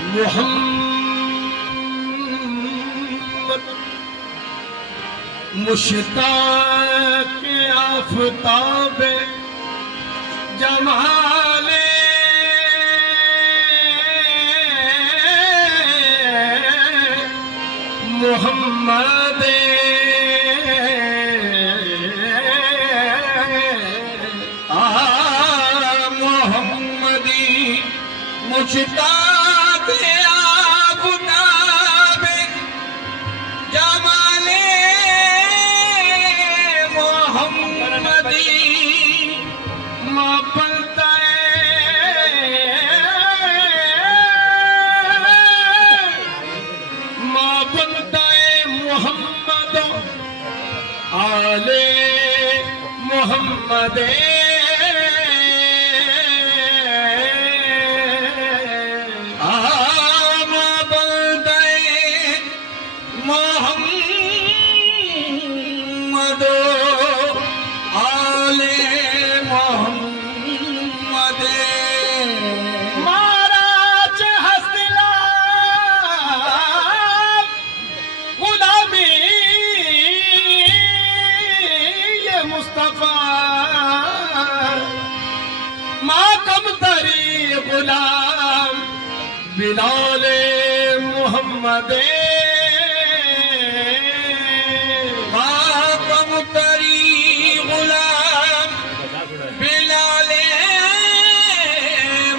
मोहम्मद मुश्ताक आफताब जमाले मोहम्मद मोहम्मदी मुश्ताक आफताब जमाले मोहम्मदी माँ पलता माँ पलता मोहम्मद आले मोहम्मद गुलाम बिलाले मोहम्मद मातम तरी गुलाम बिलाले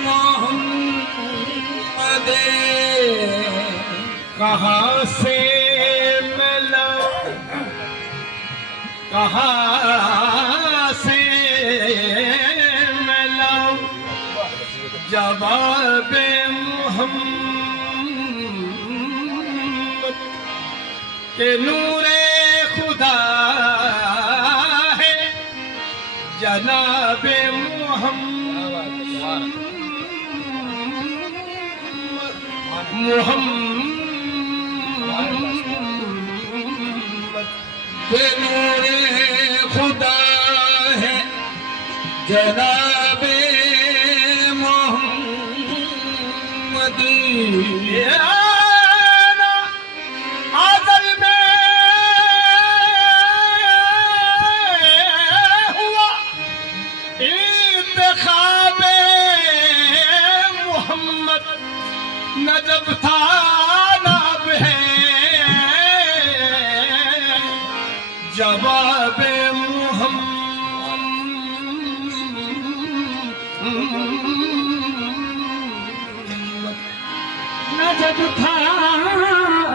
मोहम्मद कहाँ से मिला कहाँ से जवाब मोहम्मद के नूरे खुदा है जनाब मोहम्मद के नूरे खुदा है जनाब आदल में हुआ इंतखाबे मोहम्मद नजब था नाब है जवाब जब था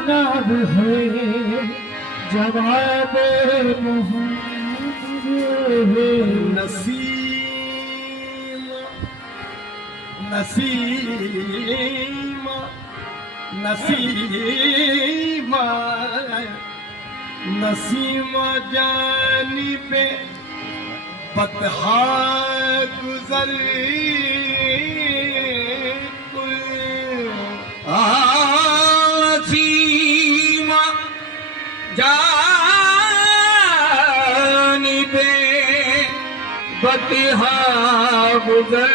नाब है जवाब नसीम नसीम नसीम नसीम जानिबे बतहा गुजर नसीमा जानिबे बतहा गुजर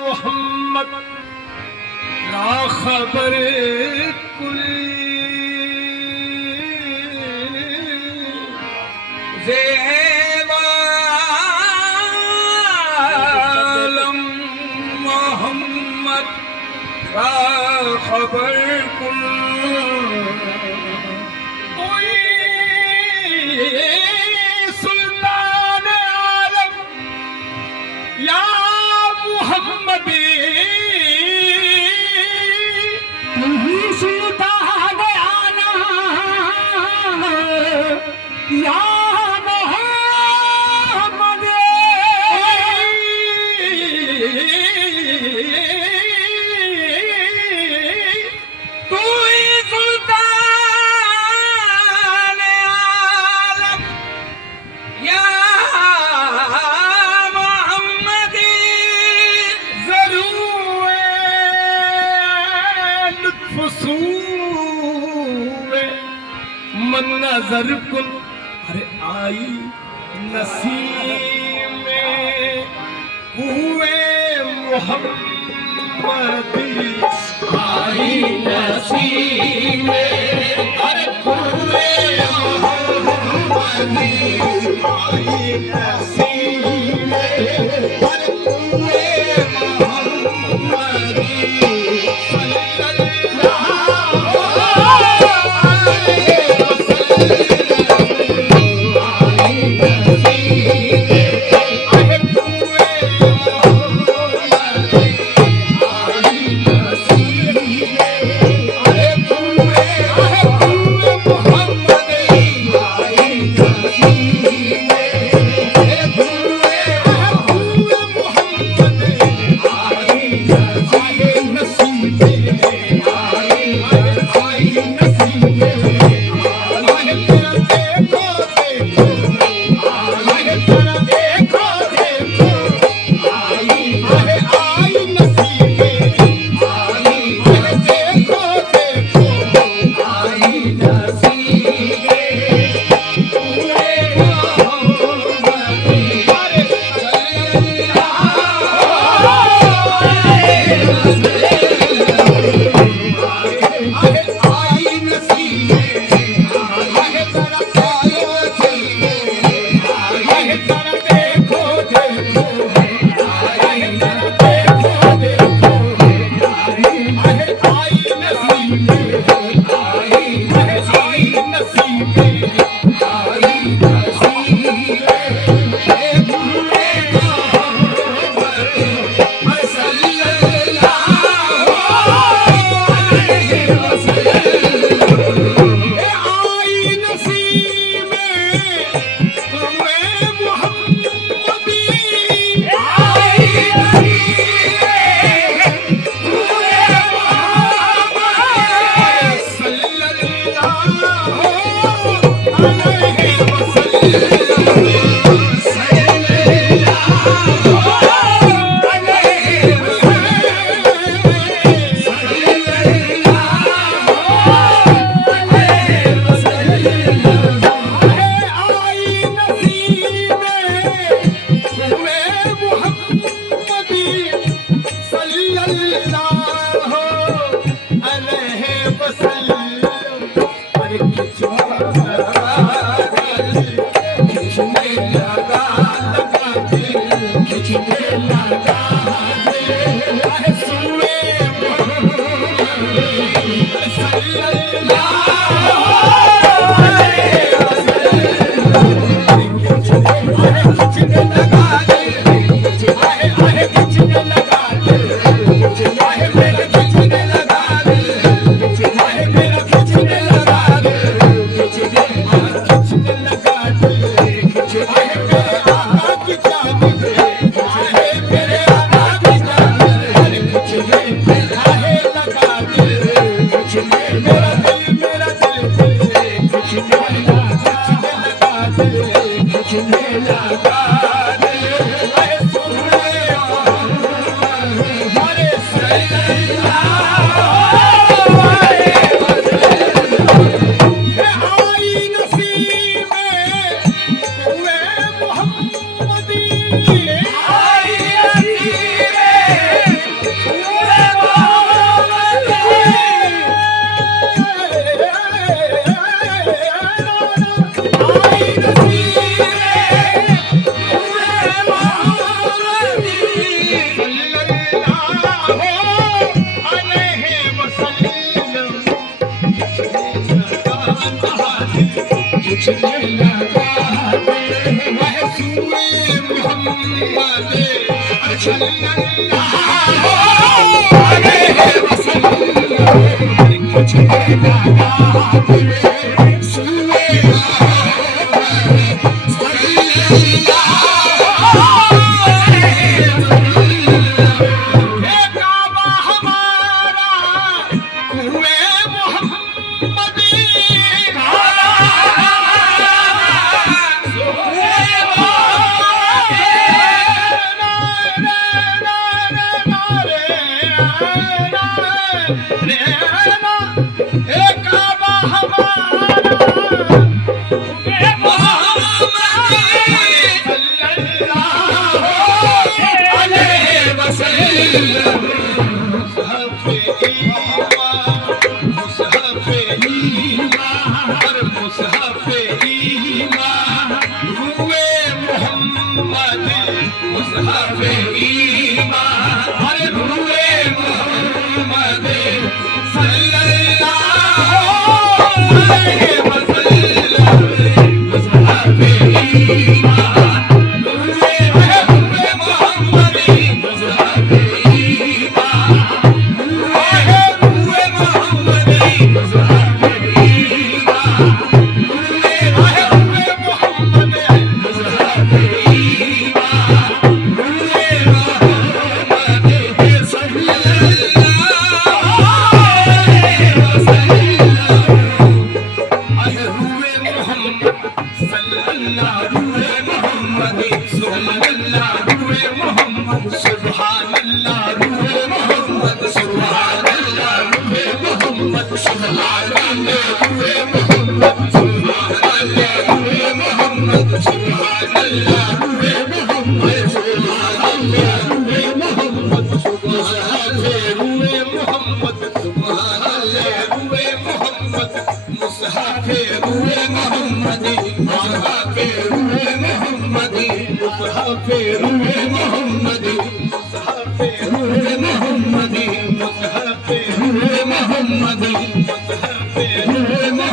मोहम्मद ला खबर कुल ज़ेबालम मोहम्मद का खबर कुल कोई सुल्तान आलम या मोहम्मदी सुल्तान आलम या तू ही नजर कुन अरे आई नसीम में कुए मोहम्मदी आई नसीम में अरे कुए मोहम्मदी आई नसीम में अरे कुए मोहम्मदी रे ना, ए काबा हमारा हर मुसहफ़े ईमान रूए मोहम्मद मुसहफ़े ईमान हर रूए मोहम्मद सल्लल्लाहु अलैहि वसल्लम मुसहफ़े ईमान रूए मोहम्मद मुसहफ़े ईमान रूए मोहम्मद मुसहफ़े ईमान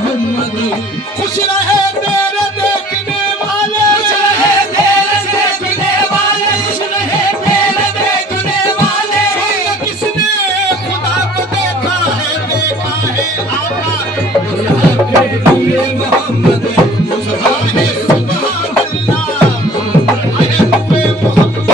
खुश रहे तेरे देखने वाले खुश रहे तेरे देखने वाले खुश रहे तेरे देखने वाले किसने खुदा को देखा है आका मोहम्मद मुसहफ़े सुभान अल्लाह अरे हुए मोहम्मद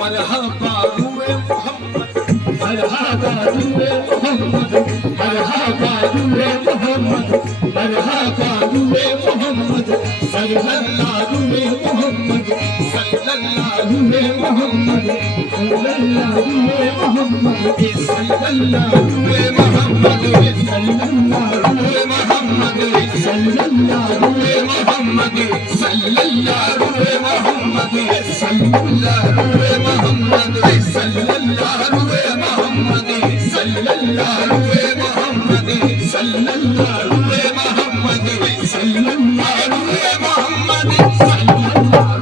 मरहबा हुए मोहम्मद मरहबा हुए मोहम्मद मरहबा हुए मोहम्मद मरहबा हुए मोहम्मद सल्लल्लाहु अलैहि मोहम्मद सल्लल्लाहु अलैहि मोहम्मद सल्लल्लाहु अलैहि मोहम्मद सल्लल्लाहु अलैहि मोहम्मद सल्लल्लाहु अलैहि मोहम्मद सल्लल्लाहु अलैहि मोहम्मद सल्लल्लाहु अलैहि मोहम्मद सल्लल्लाहु अलैहि मोहम्मद सल्लल्लाहु अलैहि मोहम्मद सल्लल्लाहु अलैहि मोहम्मद सल्लल्लाहु अलैहि मोहम्मद सल्लल्लाहु अलैहि मोहम्मद सल्लल्लाहु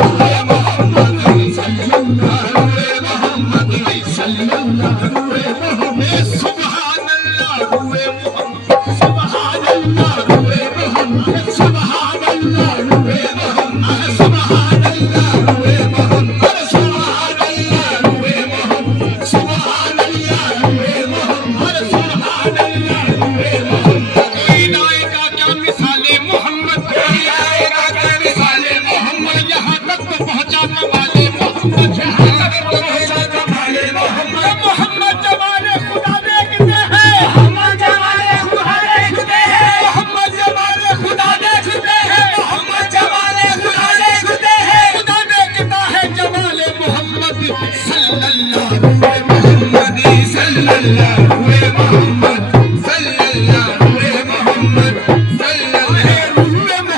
अलैहि मोहम्मद सल्लल्लाहु अलैहि मोहम्मद सल्लल्लाहु अलैहि मोहम्मद सुभान अल्लाह हुए मोहम्मद सुभान अल्लाह हुए मोहम्मद सुभान अल्लाह हुए मोहम्मद सुभान अल्लाह हुए मोहम्मद सुभान अल्लाह हुए मोहम्मद सुभान अल्लाह हुए मोहम्मद सुभान अल्लाह हुए मोहम्मद कोई लाएगा क्या मिसाले मोहम्मद कोई लाएगा क्या मिसाले मोहम्मद यहाँ तक तो पहुँचा वाले मोहम्मद यहाँ तक तो पहुँचा वाले मोहम्मद मोहम्मद जमाने खुदा देखते हैं मोहम्मद जमाने खुदा देखते हैं मोहम्मद जमाने खुदा देखते हैं मोहम्मद जमाने खुदा देखते हैं खुदा देखता है जमाले मोहम्मद सल्लल्लाहु अलैहि मोहम्मद सल्लल्लाहु अलैहि मोहम्मद सल्लल्लाहु अलैहि मोहम्मद सल्लल्लाहु अलैहि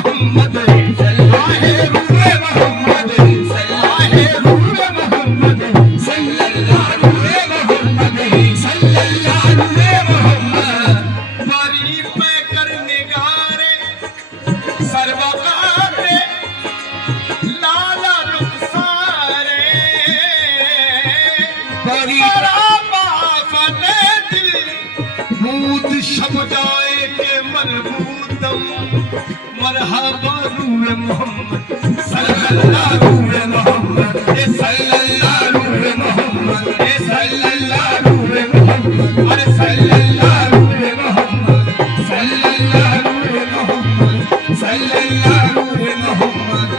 मोहम्मद सल्लल्लाहु अलैहि मोहम्मद सल्लल्लाहु अलैहि मोहम्मद सल्लल्लाहु अलैहि मोहम्मद सल्लल्लाहु अलैहि मोहम्मद बारी पे करने गारे सर्वकारे लाला रुखसारे सराबा फने दिल मूद शब जाए के मरबूतम मरहबा रूए मोहम्मद सल्लल्लाहु अलैहि मोहम्मद सल्लल्लाहु अलैहि मोहम्मद सल्लल्लाहु अलैहि मोहम्मद अरे सल्लल्लाहु अलैहि मोहम्मद सल्लल्लाहु अलैहि मोहम्मद सल्लल्लाहु अलैहि मोहम्मद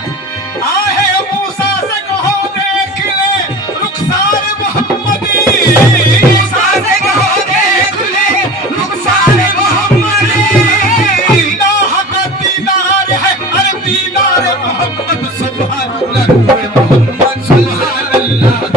आहे मूसा से कहो देख ले रुखसार मोहम्मदी मूसा से कहो देख ले रुखसार मोहम्मदी इलाह का दीदार है अरे दीदार मोहम्मद सुभान अल्लाह मोहम्मद सुभान अल्लाह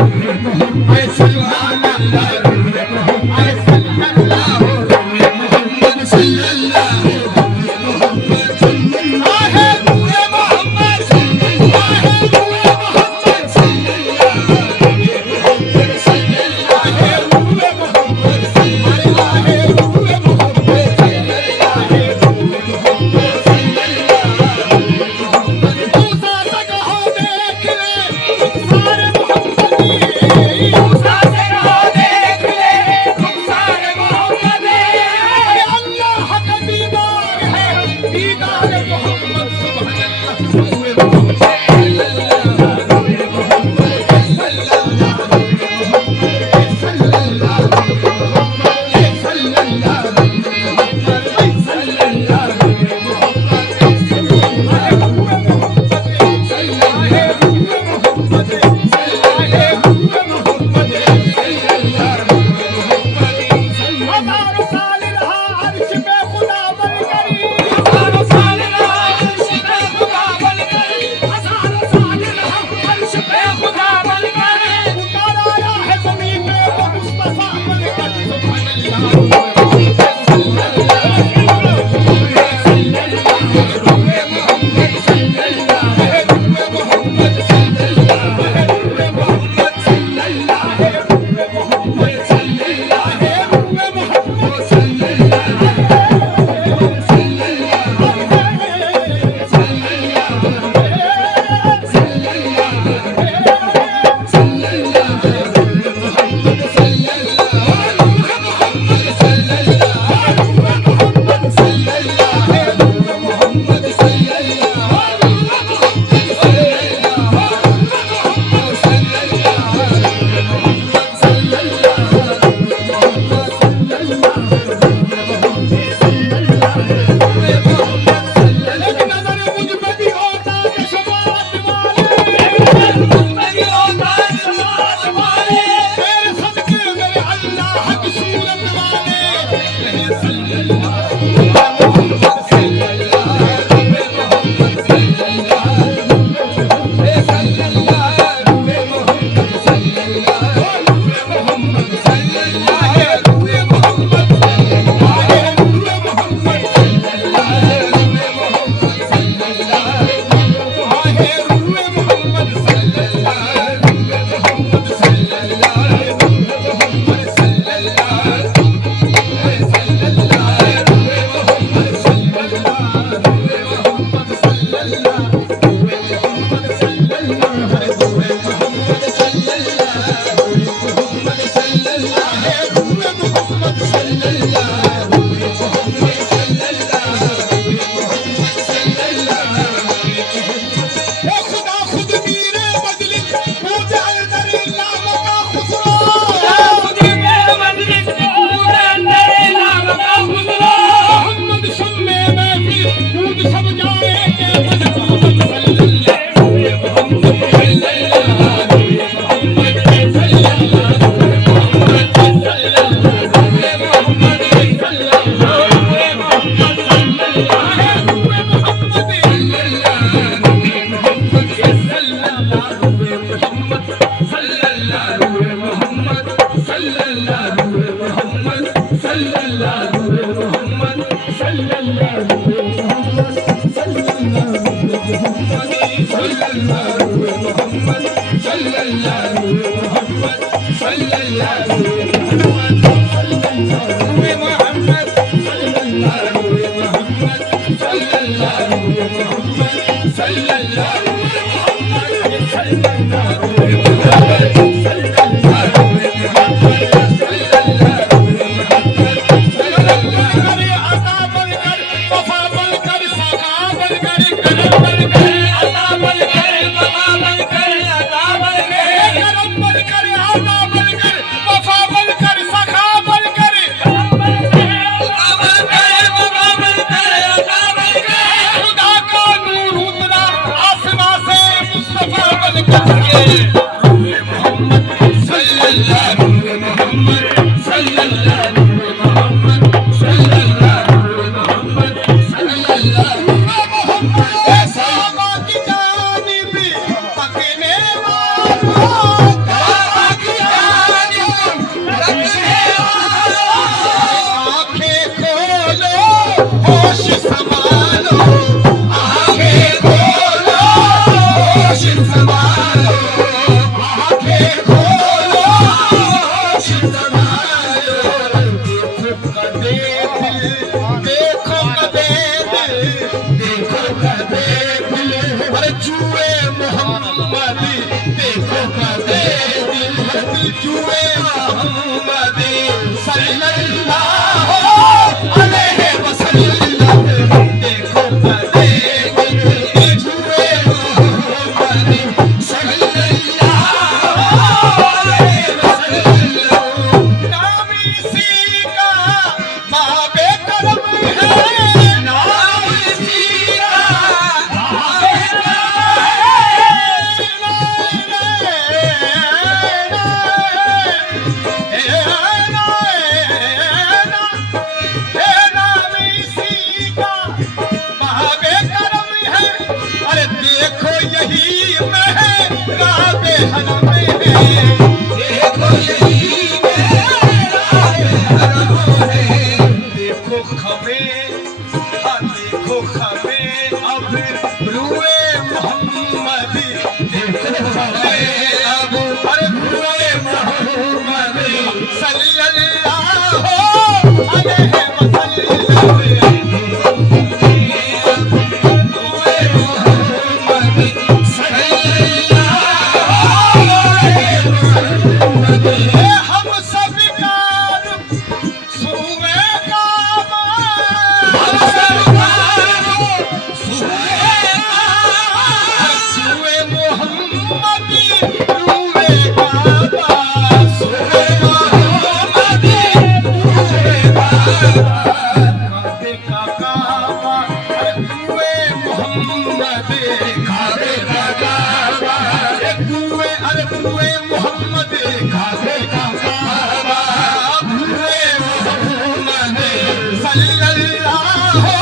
सल्लल्लाहु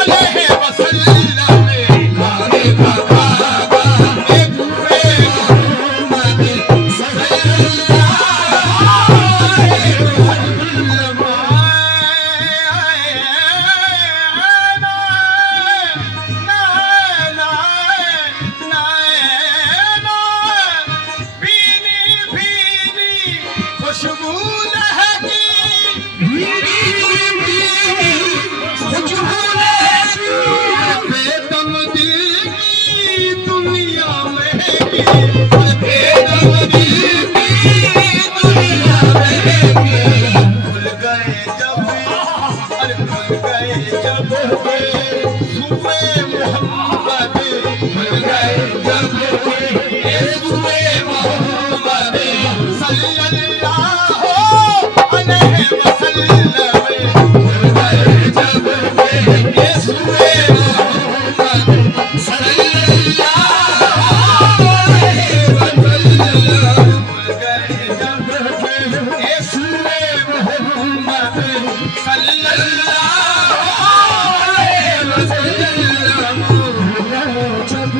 अलैहि वसल्लम काबे का काबा ए पूरे मोहम्मद सल्लल्लाहु अलैहि वसल्लम खुशबू लहकी बेदम दिल की दुनिया महकी बेदम दिल की दुनिया महकी खुल गए जब अरे खुल गए जब सूए मोहम्मद खुल गए जब सूए मोहम्मद सल्लल्लाहु अलैहि वसल्लम खुल गए जब सूए मोहम्मद सल्लल्लाहु अलैहि वसल्लम खुल गए जब सूए मोहम्मद सल्लल्लाहु अलैहि वसल्लम जब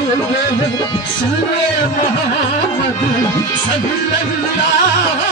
सूरे मोहम्मद सल्लल्लाहु